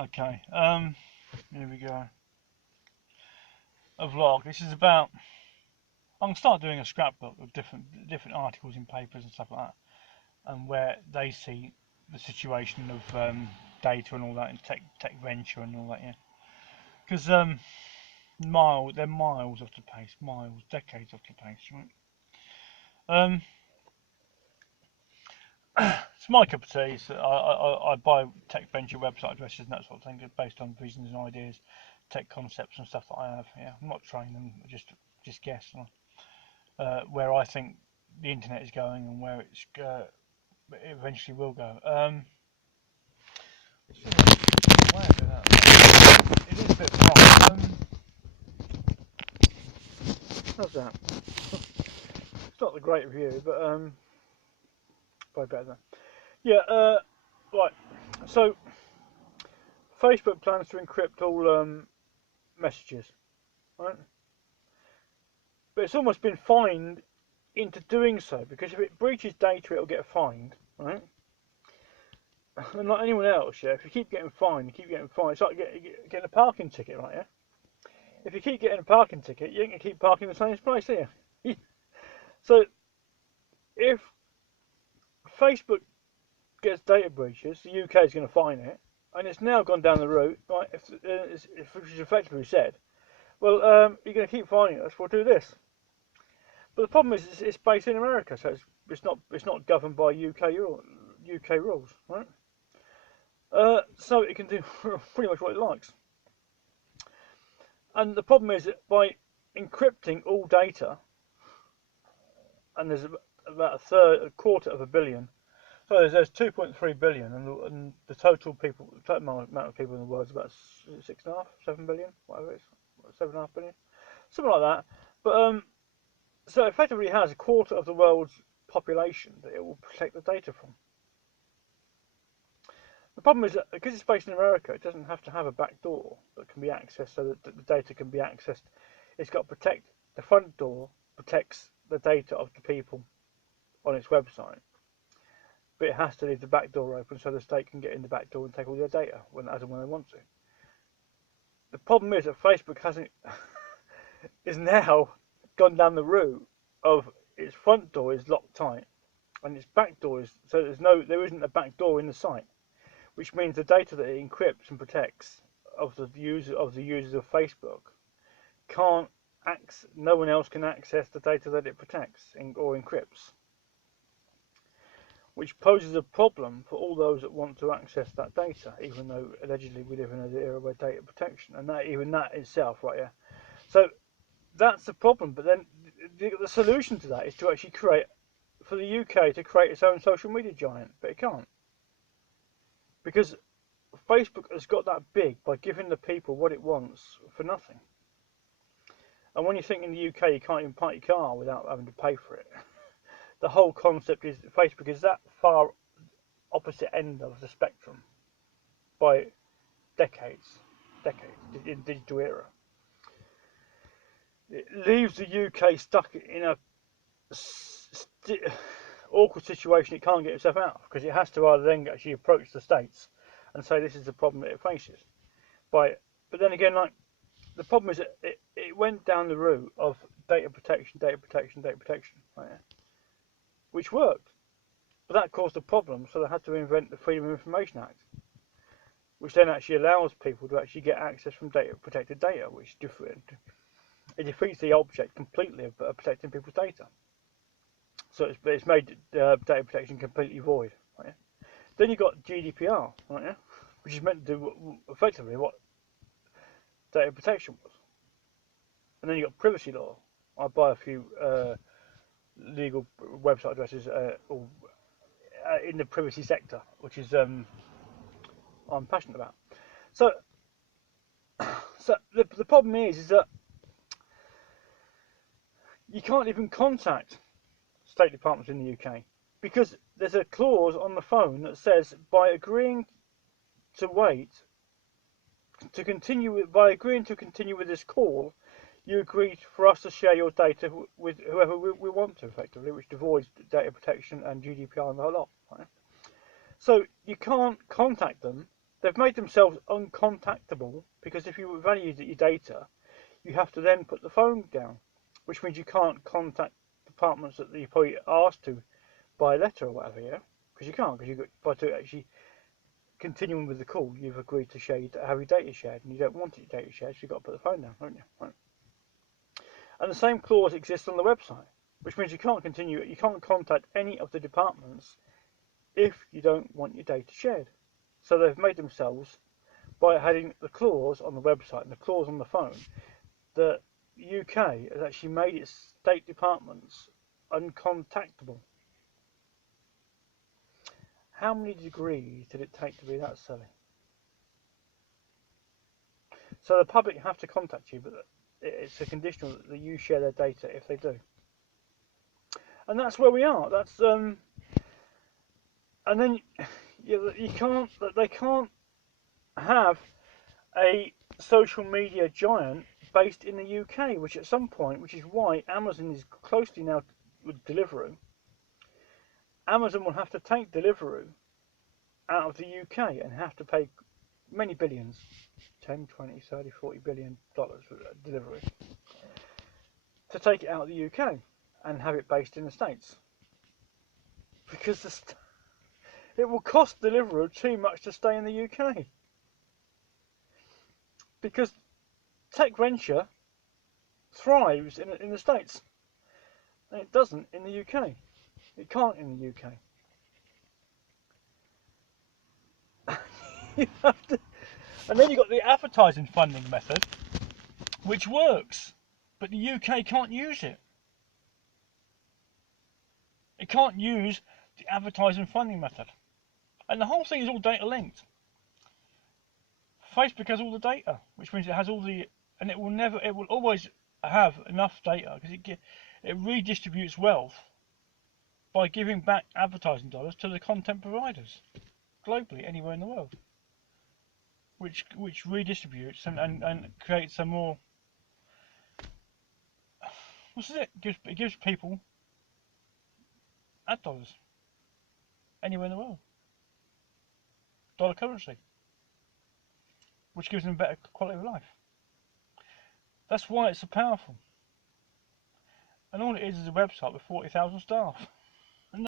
Okay, here we go. A vlog. This is about. I'm gonna start doing a scrapbook of different articles in papers and stuff like that, and where they see the situation of data and all that, and tech venture and all that. Yeah, because they're miles off the pace, miles, decades off the pace, right? Um, it's my cup of tea. So I buy tech venture website addresses and that sort of thing, based on visions and ideas, tech concepts and stuff that I have. Yeah, I'm not trying them, just guess where I think the internet is going and where it eventually will go. It is a bit hot. How's that? It's not the great view, but probably better than. Yeah. Right. So Facebook plans to encrypt all messages, right? But it's almost been fined into doing so, because if it breaches data, it'll get fined, right? And like anyone else, yeah, if you keep getting fined, you keep getting fined. It's like getting a parking ticket, right? Yeah. If you keep getting a parking ticket, you ain't gonna keep parking in the same place, are you? So if Facebook gets data breaches, the UK is going to fine it, and it's now gone down the route, right? If which is effectively said, well, you're going to keep fining us, we'll do this. But the problem is, it's based in America, so it's not governed by UK rules, right? So it can do pretty much what it likes. And the problem is that by encrypting all data, and there's about a quarter of a billion. So there's 2.3 billion, and the total amount of people in the world is about 6.5, 7 billion, whatever it is, 7.5 billion, something like that. But so it effectively has a quarter of the world's population that it will protect the data from. The problem is that because it's based in America, it doesn't have to have a back door that can be accessed so that the data can be accessed. It's got to protect the front door, protects the data of the people on its website, but it has to leave the back door open so the state can get in the back door and take all their data as and when they want to. The problem is that Facebook hasn't is now gone down the route of its front door is locked tight and its back door is so there isn't a back door in the site, which means the data that it encrypts and protects of the users of Facebook can't no one else can access the data that it protects or encrypts, which poses a problem for all those that want to access that data, even though allegedly we live in an era where data protection, and even that itself, right? Yeah. So that's the problem. But then the solution to that is to actually for the UK to create its own social media giant, but it can't, because Facebook has got that big by giving the people what it wants for nothing. And when you think in the UK you can't even park your car without having to pay for it, the whole concept is Facebook is that far opposite end of the spectrum by decades in the digital era. It leaves the UK stuck in a awkward situation it can't get itself out of, because it has to either then actually approach the states and say this is the problem that it faces. But then again, like, the problem is that it went down the route of data protection, right? Which worked, but that caused a problem, so they had to invent the Freedom of Information Act, which then actually allows people to actually get access from protected data, which it defeats the object completely of protecting people's data. So it's made data protection completely void. Right? Then you've got GDPR, right? Which is meant to do effectively what data protection was. And then you've got privacy law. I buy a few legal website addresses in the privacy sector, which is I'm passionate about. So the problem is that you can't even contact state departments in the UK, because there's a clause on the phone that says by agreeing to continue with this call, you agree for us to share your data with whoever we want to, effectively, which avoids data protection and GDPR and the whole lot. Right? So you can't contact them they've made themselves uncontactable, because if you value your data, you have to then put the phone down, which means you can't contact departments that you probably asked to by letter or whatever, yeah? Because you can't, because you've got by to actually continuing with the call, you've agreed to share have your data shared, and you don't want your data shared, so you've got to put the phone down, haven't you? Right. And the same clause exists on the website, which means you can't contact any of the departments if you don't want your data shared. So they've made themselves, by having the clause on the website and the clause on the phone, the UK has actually made its state departments uncontactable. How many degrees did it take to be that silly? So the public have to contact you, but it's a conditional that you share their data if they do. And that's where we are. And then they can't have a social media giant based in the UK, which at some point, which is why Amazon is closely now with Deliveroo. Amazon will have to take Deliveroo out of the UK and have to pay many billions, 10, 20, 30, 40 billion dollars for Deliveroo, to take it out of the UK and have it based in the States. Because it will cost Deliveroo too much to stay in the UK. Because tech venture thrives in the States, and it doesn't in the UK. It can't in the UK. You have to, and then you've got the advertising funding method, which works, but the UK can't use it. It can't use the advertising funding method, and the whole thing is all data linked. Facebook has all the data, which means it has all the, and it will always have enough data, because it redistributes wealth by giving back advertising dollars to the content providers globally, anywhere in the world, which redistributes and creates a more, what's it? It gives people ad dollars anywhere in the world, dollar currency, which gives them better quality of life. That's why it's so powerful. And all it is a website with 40,000 staff.